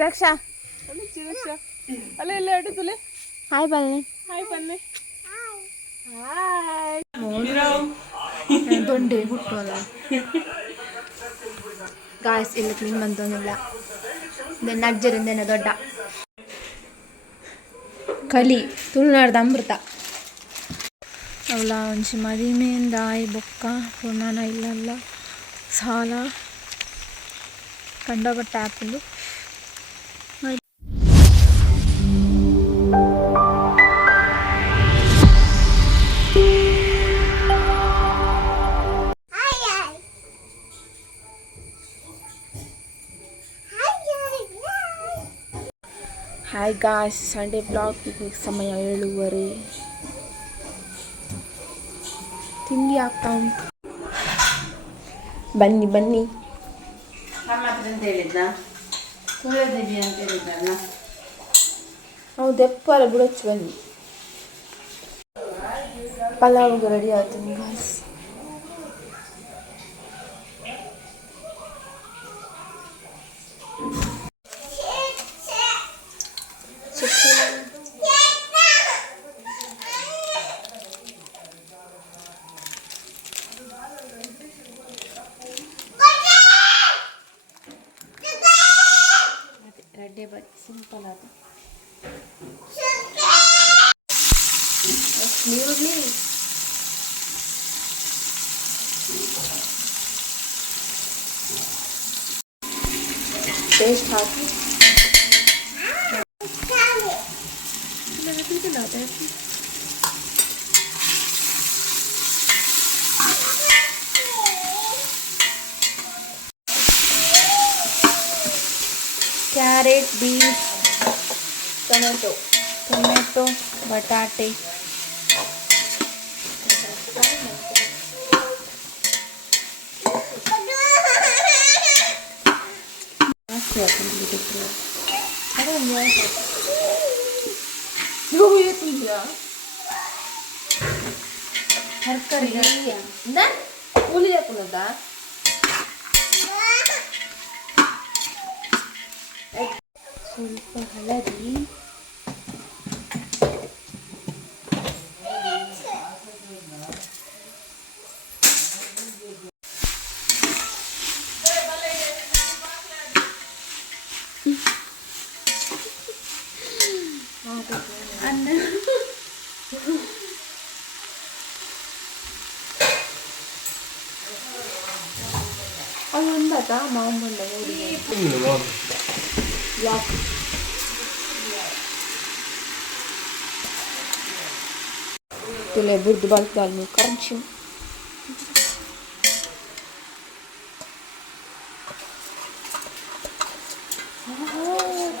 चिरक्षा अले ले अडू तुले हाय पन्ने हाय ದೊಡ್ಡ ಹುಟ್ಟೋದ ಗಾಯ್ಸ್ ಇಲ್ಲ ಕ್ಲೀನ್ ಬಂತೊಂದಿಲ್ಲ ನಜ್ಜರಿಂದೇನೆ ದೊಡ್ಡ ಕಲಿ ತುಳುನಾಡ್ದ ಅಮೃತ ಅವಳ ಒಂಚಿ ಮದಿಮೆಯಿಂದ ಆಯ್ ಬೊಕ್ಕ ಪುನಾನ ಇಲ್ಲಲ್ಲ ಸಾಲ ಕಂಡಪಟ್ಟ ಆ್ಯಪಲು hi guys Sunday blog picnic ಸಮಯ 7:30 ತಿಂಡಿ ಆಗ್ತಾ ಉಂಟು ಬನ್ನಿ ಬನ್ನಿ ಹೌದು ಎಪ್ಪರ ಬಿಡೊಚ್ಚು ಬನ್ನಿ ಪಲಾವ್ಗೆ ರೆಡಿ ಆಗ್ತೀನಿ ಗಾಯ್ಸ್ ರೆಡ್ಡೆ ಬಟ್ ಸಿಂಪಲ್ ಅದು ನೀರುಳ್ಳಿ ಪೇಸ್ಟ್ ಹಾಕಿ ಕ್ಯಾರೆಟ್ ಬೀನ್ಸ್ ಟೊಮೆಟೊ ಬಟಾಟೆ ತರಕಾರಿ ಹುಳಿ ಹಾಕೋದ ಸ್ವಲ್ಪ ಹಳದಿ ಅನ್ನ ಅದು ಒಂದಾತ ಮಾಮೂಲ ಬ್ಲಾಕ್ तुले बुर्द बाल में करछू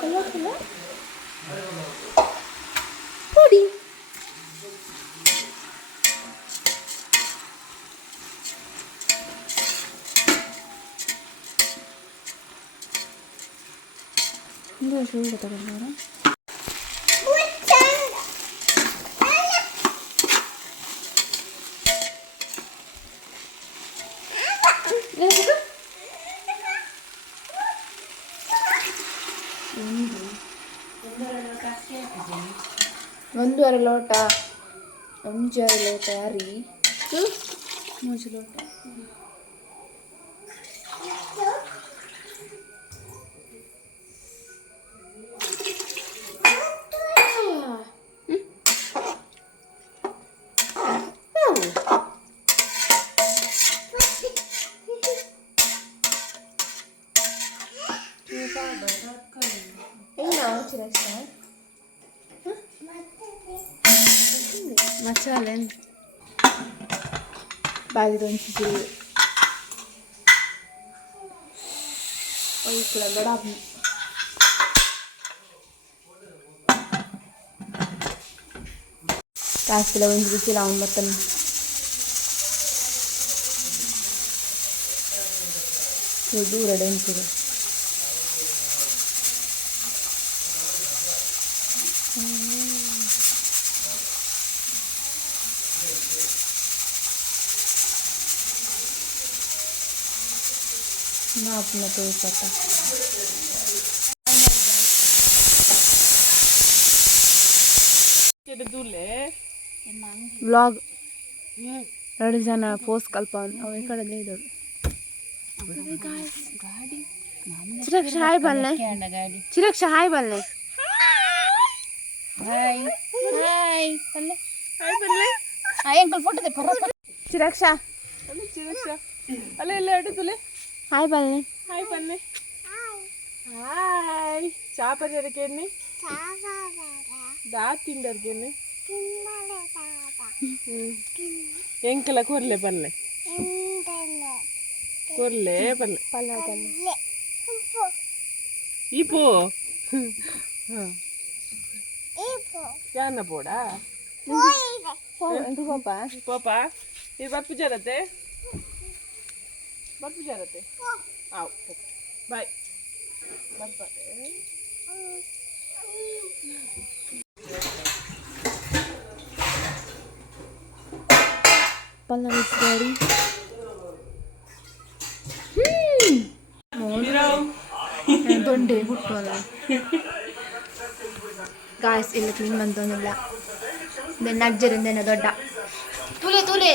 colour colour Toddy ini sih kata orang ಒಂದೂವರೆ ಲೋಟ ಒಂಜಾರು ಲೋಟ ಅರಿ ಮೂಜು ಲೋಟ मसाले बागदोंची जीरे और इकडे बडा कास्तीला ಒಂದು ಬಿಸಿ लावून बटन दूर रेडी ना अपना तो पता ವ್ಲಾಗ್ 2 ಜನ ಪೋಸ್ ಕಲ್ಪ ಅವು ಈ ಕಡೆ ಇದ್ದವರು ಚಿರಕ್ಷ ಹಾಯ್ ಬಲ್ಲೆ ಚಿರಕ್ಷ ಹಾಯ್ ಬಲ್ಲೆ ಹಾಯ್ ಹಾಯ್ ಬಲ್ಲೆ ಹಾಯ್ ಬಲ್ಲೆ ಹಾಯ್ ಅಂಕಲ್ ಫೋಟೋ ದೆ ಚಿರಕ್ಷ ಅಲ್ಲ ಎಲ್ಲ ಅಡುತ್ತಲೆ ಹಾಯ್ ಬಲ್ಲೆ ಹಾಯ್ ಬನ್ನಿ ಹಾಯ್ ಚಾಪರ್ಯರಕ್ಕೆ ದಾ ತಿಂಡರ್ಗೆ ಎಂಕಲ ಕೊರ್ಲೆ ಬಲ್ಲೆ ಕೊರ್ಲೆ ಬಲ್ಲೆ ಪಲ್ಲೆ ಇಪೋ ಯಾನ ಬೋಡಾ ಎಂಟು ಪಾಪ ಪಾಪ ಇದು ಬರ್ಪು ಜರತೆ ಆವ್ ಬಾಯ್ ಬರ್ತಾರೆ ಪಲ್ಯ ಮಿಕ್ಸ್ ಮಾಡಿ ದೊಡ್ಡ ಹುಟ್ಟುವಲ್ಲ ಗಾಯ್ಸ್ ಇಲ್ಲ ಕ್ಲೀನ್ ಬಂತೊಂದಿಲ್ಲ ನಜ್ಜರಿಂದೇನೆ ದೊಡ್ಡ ತುಲೆ ತುಲೆ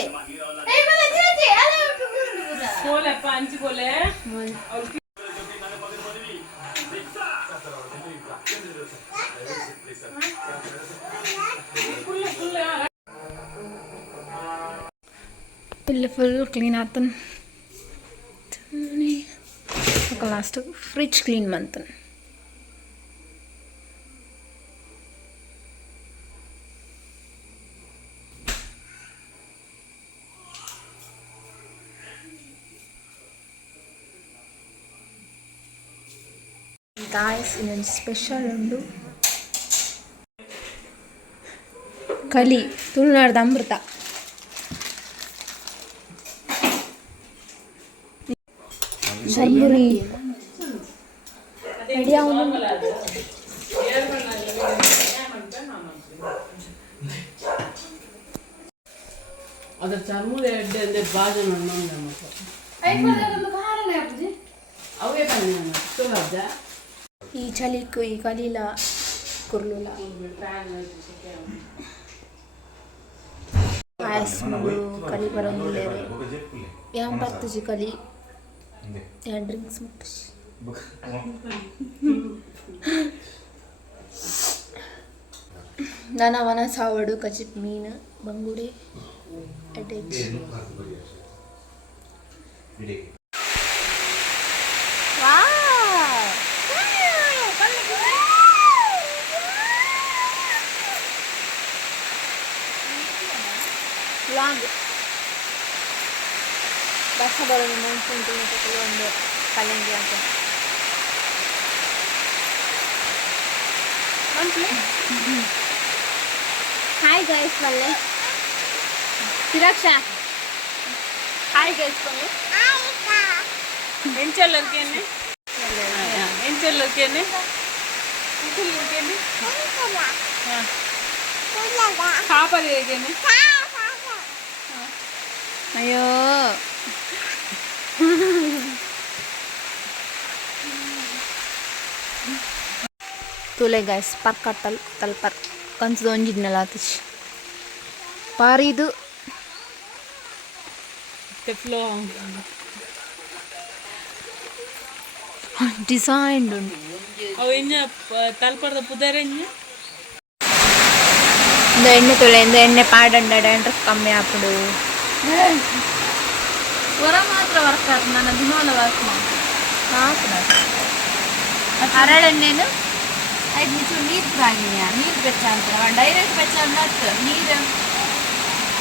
ಕೋಲೆಪ್ಪ ಹಂಚಿಕೋಲೆ ಇಲ್ಲಿ ಫುಲ್ ಕ್ಲೀನ್ ಆತನ್ ಲಾಸ್ಟ್ ಫ್ರಿಜ್ ಕ್ಲೀನ್ ಮಂತನ್ ಗಾಯ್ಸ್ ಇನ್ನೊಂದು ಸ್ಪೆಷಲ್ ಉಂಡು ಕಲಿ ತುಳುನಾಡ್ದ ಅಮೃತ ಶರ್ಬುರಿ ಅದರ ಚರ್ಮುರಿ ಎಡ್ಡೆ ಅಂದ್ರೆ ಬಾಜ ಅವೇ ಬನ್ನಿ ಈ ಚಳಿಕು ಈ ಕಲೀಲ ಕುರ್ಲುಲ ಪಾಯಸ್ಮಗಳು ಕಲಿ ಬರೋಂಗಿಲ್ಲೇರು ಯಾಂ ಬರ್ತಜಿ ಕಲಿ ಯಾ ಡ್ರಿಂಕ್ಸ್ ಮುಟ್ಟಿಸಿ ನನವನ ಸಾವಡು ಕಚಿಪ್ ಮೀನು ಬಂಗುಡೆ ಅಟ್ಯಾಚ್ ಲಾಂಗ್ ಬಸ್ ಬರೋದು ಮುಂಚೆ ಒಂದು ಕಲ್ಲಂಗಿ ಅಂತ ಹಾಯ್ ಗೈಸ್ ಬಲ್ಲೆ ತಿರಕ್ಷ ಹಾಯ್ ಗೈಸ್ ಬಲ್ಲೆ ಎಂಚಲ್ಲರ್ಕೇನೆ ಎಂಚಲ್ಲರ್ಕೇನೆ ಎಂಚಲ್ಲರ್ಕೇನೆ ಕಾಪರಿಗೇನೆ ಅಯ್ಯೋ ತುಲೆ ಗಾಯ್ಸ್ ಪರ್ಕ ತಲ್ಪರ್ ಕಂಚದ ಒಂಜಿದ್ನಲ್ಲ ಆತಚ್ ಪಾರಿದು ತೆಫ್ಲೋ ಡಿಸೈನ್ ಉಂಟು ಅವು ಇನ್ನು ತಲ್ಪರ್ದ ಪುದರ್ ಇನ್ನು இந்த எண்ணெய் துளை இந்த எண்ணெய் பாடண்ட ಡ್ಯಾಂಡ್ರಫ್ ಕಮ್ಮಿ ಆಪಡು ಹೊರ ಮಾತ್ರ ವರ್ಕ್ ಆಗ್ತದೆ ನಾನು ದಿನವಲ್ಲ ವರ್ಕ್ ಮಾಡ್ತೀನಿ ಹರಳೆಣ್ಣೆನು ಐದು ನಿಮಿಷ ನೀರು ಪ್ರಾಗಿನ ನೀರು ಬೆಚ್ಚ ಅಂತ ಡೈರೆಕ್ಟ್ ಬೆಚ್ಚ ಅನ್ನತ್ತು ನೀರು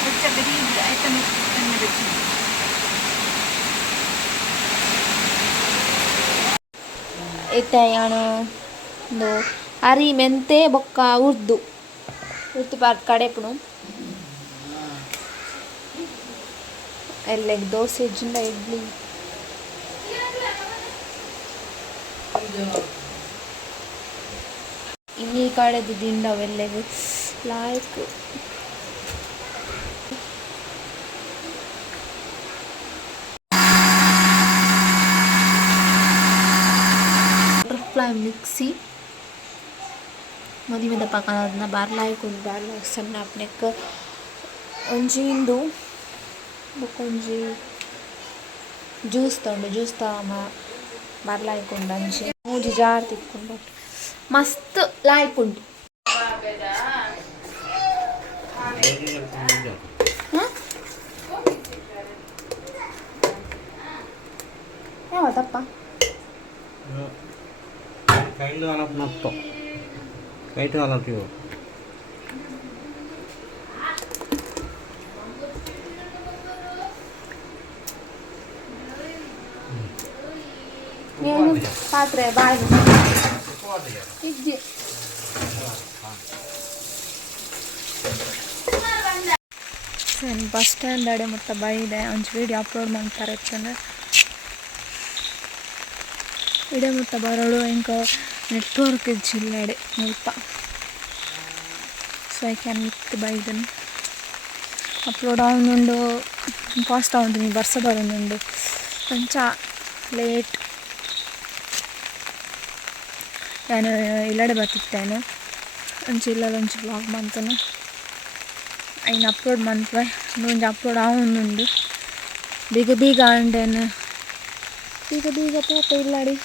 ಬೆಚ್ಚ ನೀರು ಆಯ್ತು ಎಣ್ಣೆ ಬೆಚ್ಚ ಇತ್ತ ಯಾನು ಒಂದು ಅರಿ ಮೆಂತೆ ಬೊಕ್ಕ ಉರ್ದು ಪಾರ್ಟ್ ಕಡೆಪುನು ಎಲ್ಲ ದೋಸೆ ಜಿಂಡ ಇಡ್ಲಿ ಇನ್ನೀ ಕಡೆದು ದಿಂಡ ಅವೆಲ್ಲಗೂ ಲಾಯ್ಕ್ ಬಟರ್ಫ್ಲೈ ಮಿಕ್ಸಿ ಮದುವೆದ ಪಕ್ಕನ ಬರ್ಲಾಯ್ಕೊಂಡು ಬರ್ಲಾಯ್ ಸಣ್ಣ ಅಪ್ಪನೆಕ್ಕ ಒಂಜಿ ಇಂದು ಬೊಕೊಂಜಿ ಜ್ಯೂಸ್ ತೊಂಡು ಜ್ಯೂಸ್ ಬರ್ಲಾಯ್ಕೊಂಡು ಅಂಚಿ ಮೂಜಿ ಜಾರ್ ತಿಕ್ಕೊಂಡು ಮಸ್ತ್ ಲಾಯ್ಕೊಂಡು ಯಾವತ್ತಪ್ಪ ಕೈಲು ಅಲಪ್ ನತ್ತು ಕೈಟು ಅಲಪ್ತೀವಿ ಏನು ಪಾತ್ರೆ ಬಾಯಿ ಇಜ್ಜಿ ಬಸ್ ಸ್ಟ್ಯಾಂಡ್ ಅಡೆ ಮತ್ತು ಬೈದೆ ಒಂಚು ವೀಡಿಯೋ ಅಪ್ಲೋಡ್ ಮಾಡ್ತಾರೆ ಯಾಕಂದ್ರೆ ಇಡೆ ಮತ್ತು ಬರೋಳು ಇಂಕ ನೆಟ್ವರ್ಕ್ ಇಜ್ಜಿಲ್ಲಡೆ ಸ್ವಲ್ಪ ಸೊ ಐ ಕ್ಯಾನ್ ಮಿತ್ ಬೈದನು ಅಪ್ಲೋಡ್ ಅವನುಂಡು ಫಾಸ್ಟ್ ಆಗುಂಟು ನೀವು ಬರ್ಸ ಬರೋನುಂಡು ಕೊಂಚ ಲೇಟ್ ನಾನು ಇಲ್ಲಡೆ ಬರ್ತಿತ್ತೇನೆ ಒಂಚು ಇಲ್ಲಲ್ಲ ಒಂಚು ಬ್ಲಾಗ್ ಮಾಡ್ತಾನೆ ಐನು ಅಪ್ಲೋಡ್ ಮಾಡ್ತವೆ ಒಂಚು ಅಪ್ಲೋಡ್ ಆಗುಂಡು ಬೀಗ ಬೀಗ ಅಂಡೇನು ಬೀಗ ಬೀಗ ಪೋಪ ಇಲ್ಲಾಡಿ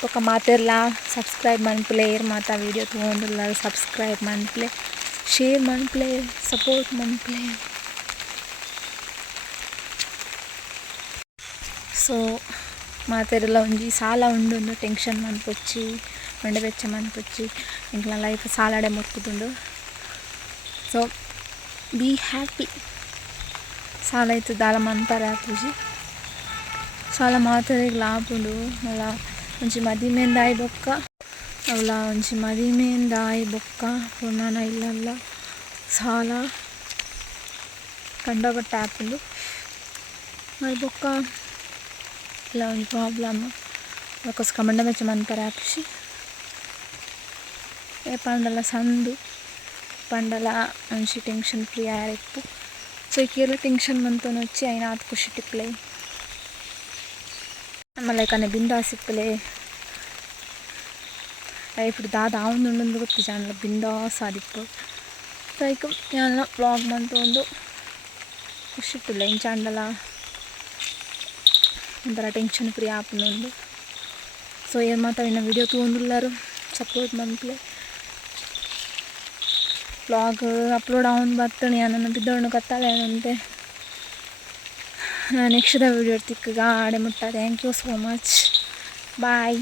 ಪಕ್ಕ ಮಾತೆಲ್ಲ ಸಬ್ಸ್ಕ್ರೈಬ್ ಮನ್ಪ್ಲೆ ಏರ್ ಮಾತಾ ವೀಡಿಯೋ ತೊಗೊಂಡಿಲ್ಲ ಸಬ್ಸ್ಕ್ರೈಬ್ ಮನ್ಪ್ಲೆ ಶೇರ್ ಮನ್ಪ್ಲೆ ಸಪೋರ್ಟ್ ಮನ್ಪ್ಲೆ ಸೊ ಮಾತೆರೆಲ್ಲ ಒಂಜಿ ಸಾಲ ಉಂಡು ಟೆನ್ಷನ್ ಮನ್ಪೊಚ್ಚಿ ಮಂಡೆ ಬೆಚ್ಚ ಮನ್ಪೊಚ್ಚಿ ಇಂಕ್ಲ ಲೈಫ್ ಸಾಲಡೆ ಮುರ್ಕುದುಂಡು ಸೊ ಬಿ ಹ್ಯಾಪಿ ಸಾಲ ಇತ್ತು ದಾಲ ಮನ್ಪರೆ ಆಪುಜಿ ಸಾಲ ಮಾತೆರೆಗ್ ಲಾಭುಂಡು ಅಲ್ಲ ಒಂಜಿ ಮದಿಮೆಂದಾಯಿ ಬೊಕ್ಕ ಅವಳ ಒಂಜಿ ಮದಿಮೆಂದಾಯಿ ಬೊಕ್ಕ ಪುರ್ಣನ ಇಲ್ಲಲ್ಲ ಸಾಲ ಕಂಡಬಟ್ಟ ಆಪುಂಡು ಅದು ಬೊಕ್ಕ ಇಲ್ಲ ಒಂದು ಪ್ರಾಬ್ಲಮ್ ಅದಕ್ಕೋಸ್ಕರ ಮಂಡ ಮೆಚ್ಚ ಮನ್ಪರೆ ಆಪುಷಿ ಏ ಪಂಡಲ ಸಂದು ಪಂಡಲ ಒಂಜಿ ಟೆನ್ಷನ್ ಫ್ರೀ ಆಯಿಪ್ಪು ಸೊ ಈಕೆಲ್ಲ ಟೆನ್ಷನ್ ಮಂತೊಂದು వచ్చి అయిన ಆತ್ ಖುಷಿ ಟಿಪ್ಲೆ ಆಮೇಲೆ ಕನೆ ಬಿಂದಾಸಿಪ್ಪಲೆ ఇప్పుడు ದಾದ ಆವೊಂದುಂಡು ಗೊತ್ತು ಚಾನಲ್ ಬಿಂದಾಸ್ ಆದಿಪ್ಪು ಲೈಕ್ ಎಲ್ಲ ವ್ಲಾಗ್ ಮಂತೊಂದು ಖುಷಿ ಪಿಲ್ಲ ಇಂಚಾಂಡಲ ಒಂಥರ ಟೆನ್ಷನ್ ಫ್ರೀ ಆಪುಂಡು ಸೊ ಏನು ಮಾತಾಡಿನ ವಿಡಿಯೋ ತೊಗೊಂಡುಲ್ಲಾರು ಸಪೋರ್ಟ್ ಮನ್ಪ್ಲೆ ವ್ಲಾಗ್ ಅಪ್ಲೋಡ್ ಆವೊಂದು ಬರ್ತಣಿ ನನ್ನ ಬಿದ್ದವಣ್ಣು ಕತ್ತಾಳೆ ಅಂತೆ ನೆಕ್ಸ್ಟ್ ವಿಡಿಯೋ ತಿಕ್ಕಗ ಆಡೆ ಮುಟ್ಟ thank you so much bye